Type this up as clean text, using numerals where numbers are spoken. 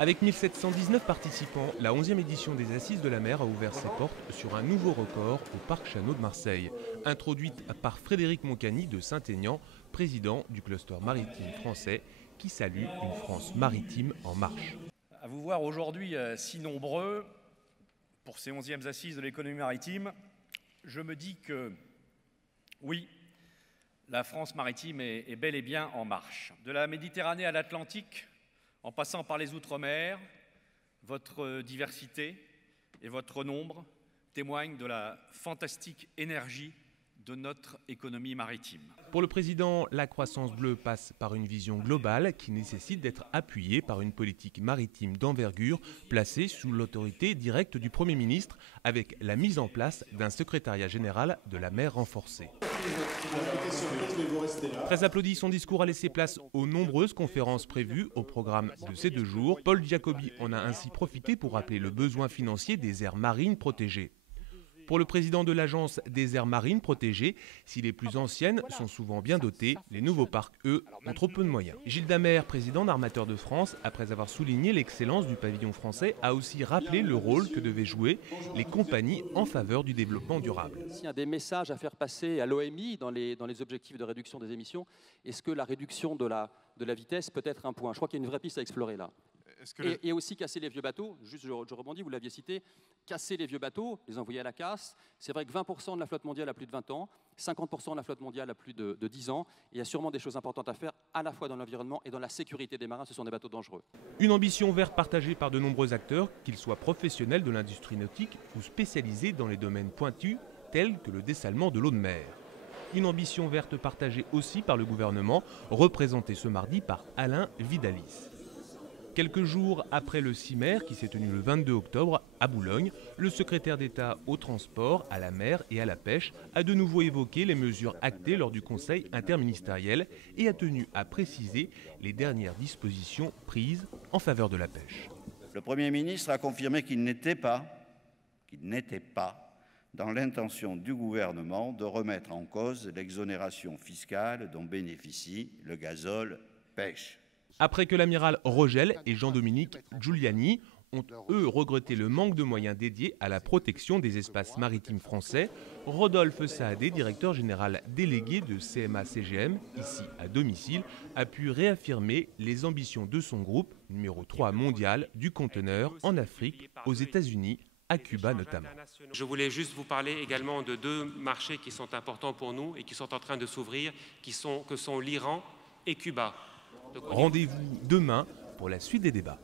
Avec 1719 participants, la 11e édition des Assises de la mer a ouvert ses portes sur un nouveau record au Parc Chanot de Marseille. Introduite par Frédéric Moncani de Saint-Aignan, président du cluster maritime français, qui salue une France maritime en marche. À vous voir aujourd'hui si nombreux pour ces 11e Assises de l'économie maritime, je me dis que oui, la France maritime est bel et bien en marche. De la Méditerranée à l'Atlantique, en passant par les Outre-mer, votre diversité et votre nombre témoignent de la fantastique énergie de notre économie maritime. Pour le président, la croissance bleue passe par une vision globale qui nécessite d'être appuyée par une politique maritime d'envergure placée sous l'autorité directe du Premier ministre avec la mise en place d'un secrétariat général de la mer renforcé. Très applaudi, son discours a laissé place aux nombreuses conférences prévues au programme de ces 2 jours. Paul Giacobbi en a ainsi profité pour rappeler le besoin financier des aires marines protégées. Pour le président de l'Agence des aires marines protégées, si les plus anciennes sont souvent bien dotées, les nouveaux parcs, eux, ont trop peu de moyens. Gilles Damer, président d'Armateurs de France, après avoir souligné l'excellence du pavillon français, a aussi rappelé le rôle que devaient jouer les compagnies en faveur du développement durable. S'il y a des messages à faire passer à l'OMI dans les objectifs de réduction des émissions, est-ce que la réduction de la vitesse peut être un point? Je crois qu'il y a une vraie piste à explorer là. Et aussi casser les vieux bateaux, juste je rebondis, vous l'aviez cité, casser les vieux bateaux, les envoyer à la casse. C'est vrai que 20% de la flotte mondiale a plus de 20 ans, 50% de la flotte mondiale a plus de 10 ans. Et il y a sûrement des choses importantes à faire, à la fois dans l'environnement et dans la sécurité des marins. Ce sont des bateaux dangereux. Une ambition verte partagée par de nombreux acteurs, qu'ils soient professionnels de l'industrie nautique ou spécialisés dans les domaines pointus, tels que le dessalement de l'eau de mer. Une ambition verte partagée aussi par le gouvernement, représenté ce mardi par Alain Vidalis. Quelques jours après le CIMer, qui s'est tenu le 22 octobre à Boulogne, le secrétaire d'État au transport, à la mer et à la pêche a de nouveau évoqué les mesures actées lors du Conseil interministériel et a tenu à préciser les dernières dispositions prises en faveur de la pêche. Le Premier ministre a confirmé qu'il n'était pas dans l'intention du gouvernement de remettre en cause l'exonération fiscale dont bénéficie le gazole pêche. Après que l'amiral Rogel et Jean-Dominique Giuliani ont, eux, regretté le manque de moyens dédiés à la protection des espaces maritimes français, Rodolphe Saadé, directeur général délégué de CMA-CGM, ici à domicile, a pu réaffirmer les ambitions de son groupe, numéro 3 mondial du conteneur en Afrique, aux États-Unis, à Cuba notamment. Je voulais juste vous parler également de 2 marchés qui sont importants pour nous et qui sont en train de s'ouvrir, que sont l'Iran et Cuba. Rendez-vous demain pour la suite des débats.